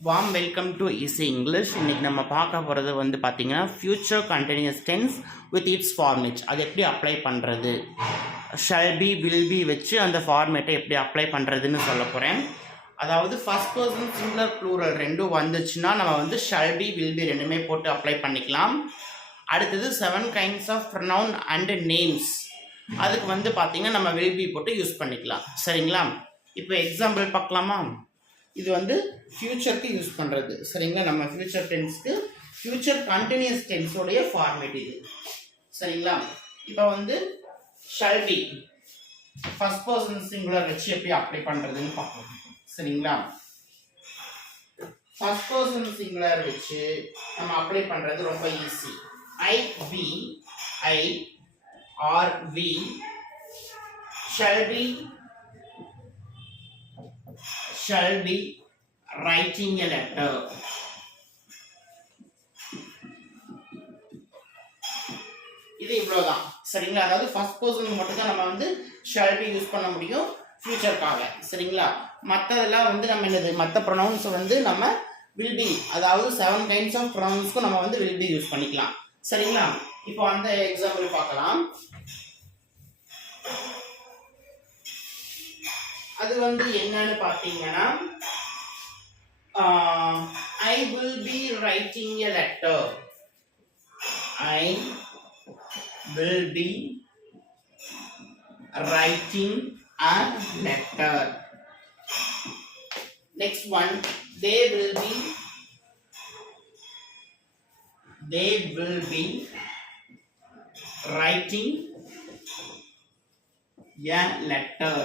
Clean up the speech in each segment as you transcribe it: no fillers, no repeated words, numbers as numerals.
Warm welcome to easy English. இன்றைக்கி நம்ம பார்க்க போகிறது வந்து பார்த்திங்கன்னா future continuous tense with its format. அது எப்படி அப்ளை பண்ணுறது, ஷல் பி வில் பி வச்சு அந்த ஃபார்மேட்டை எப்படி அப்ளை பண்ணுறதுன்னு சொல்ல போகிறேன். அதாவது ஃபர்ஸ்ட் பர்சன் சிங்குலர் ப்ளூரல் ரெண்டும் வந்துச்சுன்னா நம்ம வந்து ஷல் பி வில் பி ரெண்டுமே போட்டு அப்ளை பண்ணிக்கலாம். அடுத்தது 7 kinds of pronoun and names, அதுக்கு வந்து பார்த்திங்கன்னா நம்ம வில் பி போட்டு யூஸ் பண்ணிக்கலாம். சரிங்களா? இப்போ எக்ஸாம்பிள் பார்க்கலாமா? இது வந்து ஃபியூச்சருக்கு யூஸ் பண்ணுறது. சரிங்களா? நம்ம ஃபியூச்சர் டென்ஸ்க்கு ஃபியூச்சர் கண்டினியூஸ் டென்ஸோடைய ஃபார்மேட் இது. சரிங்களா? இப்போ வந்து shall be first person singular வச்சு எப்படி அப்ளை பண்ணுறதுன்னு பார்க்கலாம். சரிங்களா? ஃபர்ஸ்ட் பர்சன் சிங்குலர் வச்சு நம்ம அப்ளை பண்ணுறது ரொம்ப easy. I we I or we shall be writing a letter. இது இவ்வளவுதான். சரிங்களா? அதாவது ஃபர்ஸ்ட் பர்சன் மட்டும் தான் நம்ம வந்து shall be யூஸ் பண்ண முடியும் ஃபியூச்சருக்காக. சரிங்களா? மற்றதெல்லாம் வந்து நம்ம என்னது, மற்ற ப்ரொனவுன்ஸ் வந்து நம்ம will be, அதாவது 7 கைண்ட்ஸ் ஆஃப் ப்ரொனவுன்ஸ்க்கு நம்ம வந்து will be யூஸ் பண்ணிக்கலாம். சரிங்களா? இப்போ அந்த எக்ஸாம்பிள் பார்க்கலாம். அது வந்து என்னன்னு பார்த்தீங்கன்னா, I will be writing a letter. I will be writing a letter. Next one, they will be writing a letter.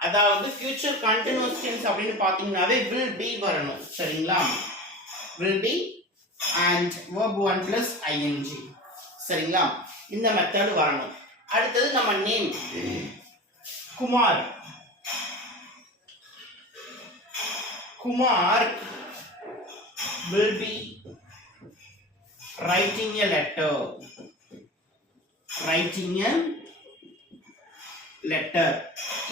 அதாவது ஃபியூச்சர் கண்டினியூஸ் டென்ஸ் அப்படின்னு பார்த்தீங்கன்னாவே will be வரணும். சரிங்களா? will be and verb 1 plus ing. சரிங்களா? இந்த method வரணும். அடுத்தது நம்ம name Kumar. Kumar will be writing a letter.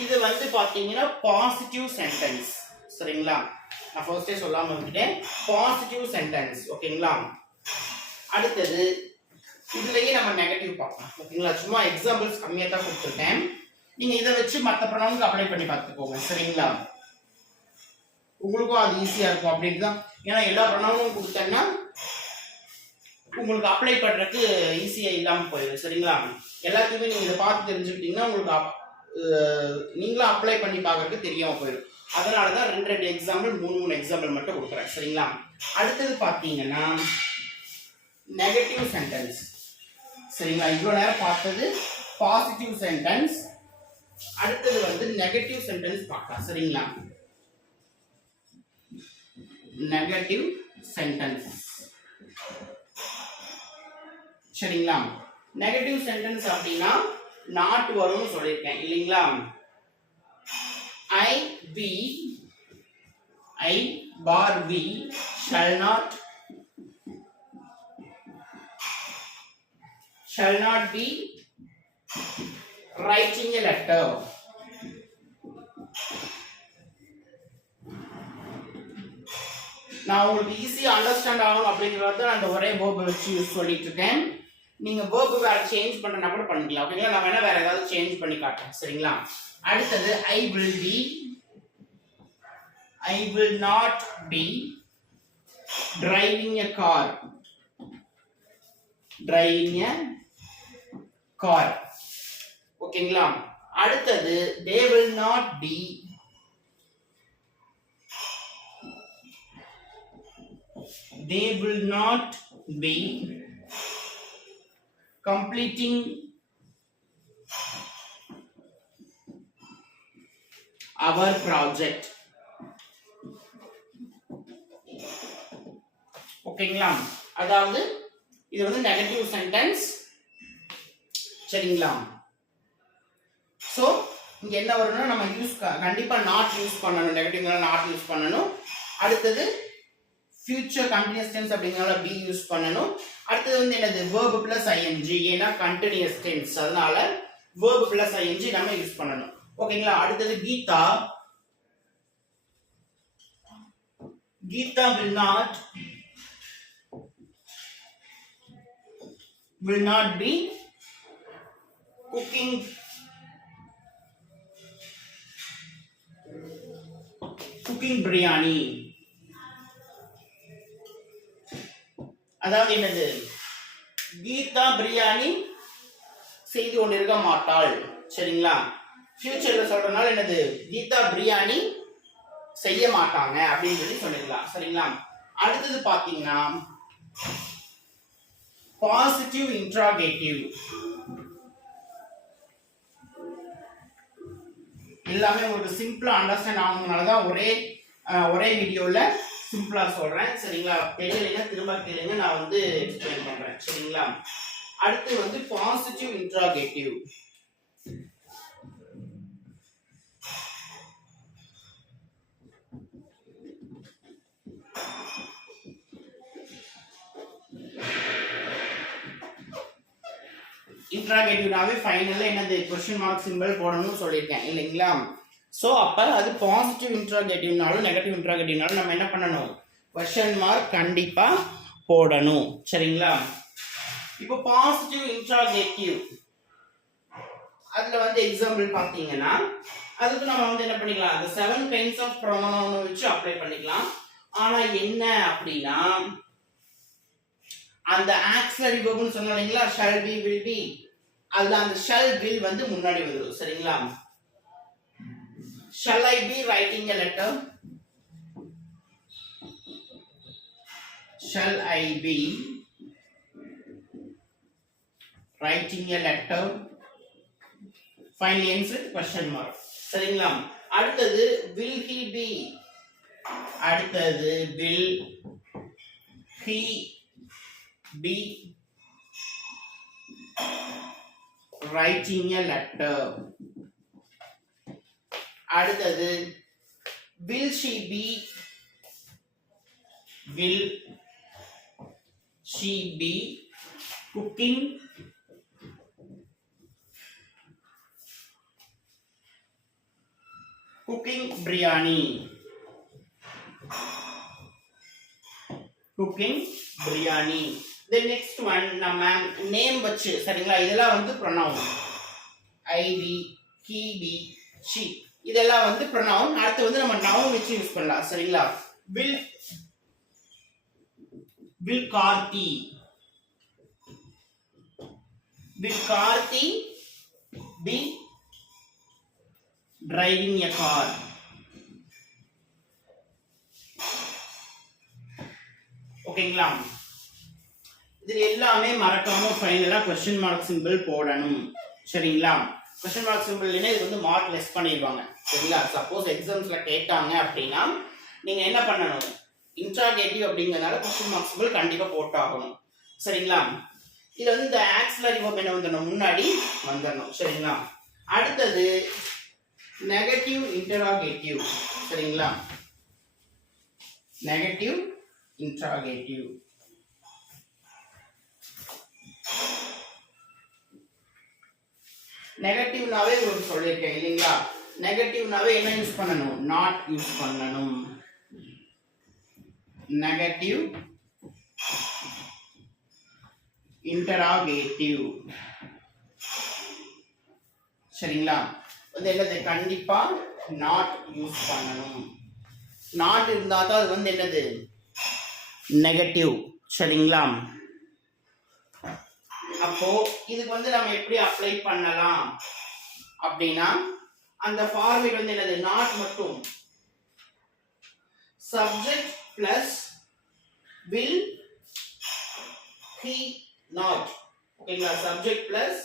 இது வந்து பாத்தீங்கன்னா பாசிட்டிவ் சென்டென்ஸ். சரிங்களா? நான் ஃபர்ஸ்டே சொல்லாம வந்துட்டேன், பாசிட்டிவ் சென்டென்ஸ். ஓகேங்களா? அடுத்தது இதுலயே நம்ம நெகட்டிவ் பார்க்கலாம். ஓகேங்களா? சும்மா எக்ஸாம்பிள்ஸ் கம்மியா தான் கொடுத்துருக்கேன், நீங்க இதை வச்சு மற்ற ப்ரொனவுனுக்கு அப்ளை பண்ணி பார்த்துக்கோங்க. சரிங்களா? உங்களுக்கும் அது ஈஸியா இருக்கும் அப்படின்னு தான். ஏன்னா எல்லா ப்ரொனவுனும் கொடுத்தேன்னா உங்களுக்கு அப்ளை பண்றதுக்கு ஈஸியா இல்லாம போயிடும். சரிங்களா? எல்லாத்தையுமே நீங்க இதை பார்த்து தெரிஞ்சுக்கிட்டீங்கன்னா உங்களுக்கு நீங்களும் அப்ளை பண்ணி பார்க்கறதுக்கு தெரியாம போயிடும். அதனால தான் 2 எக்ஸாம்பிள் 3 எக்ஸாம்பிள் மட்டும் கொடுக்குறேன். சரிங்களா? அடுத்தது பார்த்தீங்கன்னா நெகட்டிவ் சென்டென்ஸ். சரிங்களா? இவ்வளோ நேரம் பார்த்தது பாசிட்டிவ் சென்டென்ஸ். அடுத்தது வந்து நெகட்டிவ் சென்டென்ஸ் பார்க்கலாம். சரிங்களா? Negative sentence. சரிங்களா? நெகட்டிவ் சென்டென்ஸ் அப்படின்னா நாட் வரும்னு சொல்லியிருக்கேன் இல்லைங்களா? I bar we shall not be writing a letter. நான் உங்களுக்கு ஈஸியா அண்டர்ஸ்டாண்ட் ஆகும் அப்படிங்கிறத அந்த ஒரே verb வச்சு சொல்லிட்டு இருக்கேன். நீங்க verb வேற சேஞ்ச் பண்ணனா கூட பண்ணிக்கலாம். ஓகேங்களா? நான் வேணா வேற ஏதாவது சேஞ்ச் பண்ணி காட்டுறேன். சரிங்களா? அடுத்தது I will not be driving a car. ஓகேங்களா? அடுத்தது they will not be completing our project. ஓகேங்களா? அதாவது இது வந்து நெகட்டிவ் சென்டென்ஸ். சரிங்களா? சோ இங்க என்ன வரும்னா நம்ம கண்டிப்பா நாட் யூஸ் பண்ணணும். நெகட்டிவ்ல நாட் யூஸ் பண்ணணும். அடுத்தது ஃபியூச்சர் கண்டினியூஸ் டென்ஸ் அப்படிங்கறத be யூஸ் பண்ணணும். அடுத்தது வந்து என்னது, verb plus ing. ஏன்னா கண்டினியூஸ் டென்ஸ், அதனால verb plus ing நம்ம யூஸ் பண்ணணும். ஓகேங்களா? அடுத்தது Geetha Geeta will not be cooking biryani. அதாவது என்னது, கீதா பிரியாணி செய்து கொண்டிருக்க மாட்டாள். சரிங்களா? ஃபியூச்சர்ல சொல்றதுனால என்னது, கீதா பிரியாணி செய்ய மாட்டாங்க அப்படின்னு சொல்லி சொல்லிடலாம். சரிங்களா? அடுத்தது பாத்தீங்கன்னா பாசிட்டிவ் இன்ட்ராகேட்டிவ். எல்லாமே உங்களுக்கு சிம்பிளா அண்டர்ஸ்டாண்ட் ஆகுறதுனால தான் ஒரே வீடியோல சிம்பிளா சொல்றேன். சரிங்களா? தெரியலைன்னா திரும்ப கேளுங்க, நான் வந்து எக்ஸ்பிளைன் பண்றேன். சரிங்களா? அடுத்து வந்து பாசிட்டிவ் இன்ட்ராகேட்டிவ். இன்ட்ராகேட்டிவ்னாவே ஃபைனல்ல என்னது, கொஸ்டின் மார்க் சிம்பிள் போடணும்னு சொல்லியிருக்கேன் இல்லைங்களா? ஸோ அப்போ அது பாசிட்டிவ் இன்ட்ராகேட்டிவ்னாலும் நெகட்டிவ் இன்ட்ராகேட்டிவ்னாலும் நம்ம என்ன பண்ணணும், கொஸ்டின் மார்க் கண்டிப்பாக போடணும். சரிங்களா? இப்போ பாசிட்டிவ் இன்ட்ராகேட்டிவ் அதில் வந்து எக்ஸாம்பிள் பார்த்தீங்கன்னா அதுக்கு நம்ம வந்து என்ன பண்ணிக்கலாம், அந்த 7 கைண்ட்ஸ் ஆஃப் ப்ரொனவுன் வச்சு அப்ளை பண்ணிக்கலாம். ஆனால் என்ன அப்படின்னா, அந்த ஆக்ஸிலரி வெர்ப்னு சொன்னோம் இல்லைங்களா, ஷல் பி வில் பி, அதுல அந்த ஷல் வில் வந்து முன்னாடி வந்துடும். சரிங்களா? shall I be writing a letter? Shall I be writing a letter? Finally ends with question mark. சரிங்களா? அடுத்தது will he be, அடுத்தது will he be writing a letter? அடுத்தது will she be cooking biryani? Cooking biryani. The next one நம்ம name வச்சு, சரிங்களா, இதெல்லாம் வந்து pronoun. I be, he be, she, இதெல்லாம் வந்து pronoun. அடுத்து வந்து நம்ம noun வச்சு யூஸ் பண்ணலாம். சரிங்களா? will Karthi be driving a car? ஓகேங்களா? இது எல்லாமே மறக்காம ஃபைனலா क्वेश्चन மார்க் சிம்பிள் போடணும். சரிங்களா? क्वेश्चन மார்க் சிம்பிள் இல்லைன்னா இது வந்து மார்க் லெஸ் பண்ணிடுவாங்க. சரிங்களா? சப்போஸ் எக்ஸாம்ஸ்ல கேட்டாங்க அப்படின்னா நீங்க என்ன பண்ணணும், இன்ட்ராகேட்டிவ் அப்படிங்கறதுனால क्वेश्चन மார்க் சிம்பிள் கண்டிப்பா போட்டாகணும். சரிங்களா? இதுல வந்து இந்த ஆக்ஸிலரி வெர்ப் என்ன வந்துடணும், முன்னாடி வந்துடணும். சரிங்களா? அடுத்தது நெகட்டிவ் இன்டராகேட்டிவ். சரிங்களா? Negative interrogative. நெகட்டிவ்னாவே உங்களுக்கு சொல்லியிருக்கேன் இல்லைங்களா, நெகட்டிவ்னாவே என்ன யூஸ் பண்ணணும், நாட் யூஸ் பண்ணணும். Negative interrogative. சரிங்களா? அது என்னது, கண்டிப்பா நாட் யூஸ் பண்ணணும். நாட் இருந்தா தான் அது வந்து என்னது, நெகட்டிவ். சரிங்களா? அப்போ இதுக்கு வந்து நம்ம எப்படி அப்ளை பண்ணலாம் அப்படின்னா, அந்த ஃபார்முலா வந்து என்னது, நாட் மட்டும் subject plus will he not. ஓகேங்களா? சப்ஜெக்ட் பிளஸ்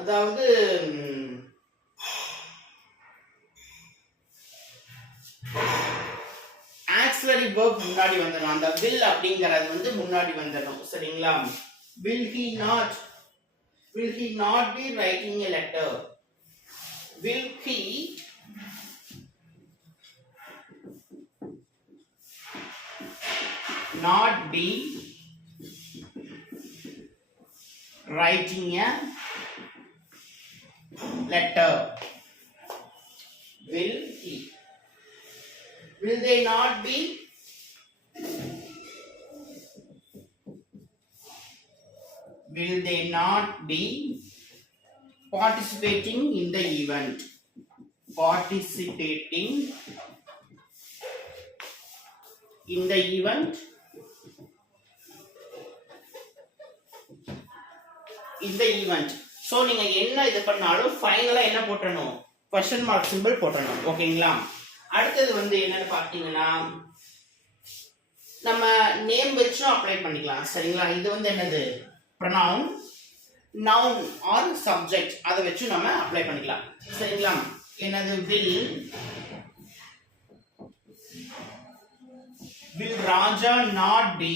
அதாவது ஆக்ஸிலரி வெர்ப் முன்னாடி வந்துடும். அந்த will அப்படிங்கிறது வந்து முன்னாடி வந்துடும். சரிங்களா? will he not be writing a letter? will he not be writing a letter. Will he? Will they not be? Will they not be participating in the event? Participating in the event. In the event. So நீங்கள் என்ன இது பண்ணாலும் ஃபைனலாக என்ன போட்டணும், question mark symbol போட்டணும். ஓகேங்களா? அடுத்தது வந்து என்னன்னு பார்த்தீங்கன்னா நம்ம நேம் வச்சும் அப்ளை பண்ணிக்கலாம். சரிங்களா? இது வந்து என்னது, pronoun, noun or subject, அதை வச்சு நம்ம அப்ளை பண்ணிக்கலாம். சரிங்களா? என்னது, will Raja not be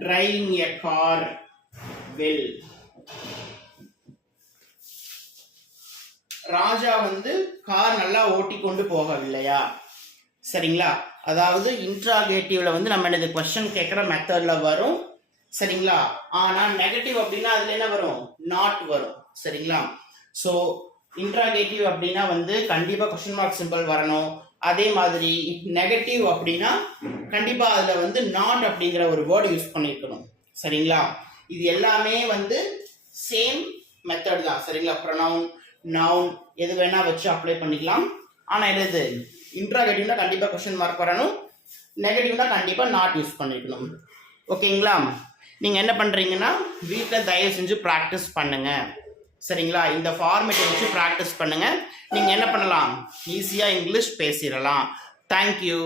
driving a car well? ராஜா வந்து கார் நல்லா ஓட்டி கொண்டு போகவில்லையா? சரிங்களா? அதாவது இன்ட்ராகேட்டிவ்ல வந்து நம்ம என்னது கொஸ்டின் கேட்குற மெத்தட்ல வரும். சரிங்களா? ஆனா நெகட்டிவ் அப்படின்னா அதுல என்ன வரும், நாட் வரும். சரிங்களா? ஸோ இன்ட்ராகேட்டிவ் அப்படின்னா வந்து கண்டிப்பா கொஸ்டின் மார்க் சிம்பிள் வரணும். அதே மாதிரி நெகட்டிவ் அப்படின்னா கண்டிப்பா அதுல வந்து நாட் அப்படிங்கிற ஒரு வேர்டு யூஸ் பண்ணிருக்கணும். சரிங்களா? இது எல்லாமே வந்து சேம் மெத்தட் தான். சரிங்களா? ப்ரொனவுன், நவுன் எது வேணா வச்சு அப்ளை பண்ணிக்கலாம். ஆனா என்னது, இன்ட்ராகேட்டிவ்னா கண்டிப்பா கொஸ்டின் மார்க் வரணும், நெகட்டிவ்னா கண்டிப்பா நாட் யூஸ் பண்ணிக்கணும். ஓகேங்களா? நீங்க என்ன பண்றீங்கன்னா வீட்டில் தயவு செஞ்சு ப்ராக்டிஸ் பண்ணுங்க. சரிங்களா? இந்த ஃபார்மேட்டை வச்சு ப்ராக்டிஸ் பண்ணுங்க. நீங்க என்ன பண்ணலாம், ஈஸியா இங்கிலீஷ் பேசிடலாம். தேங்க்யூ.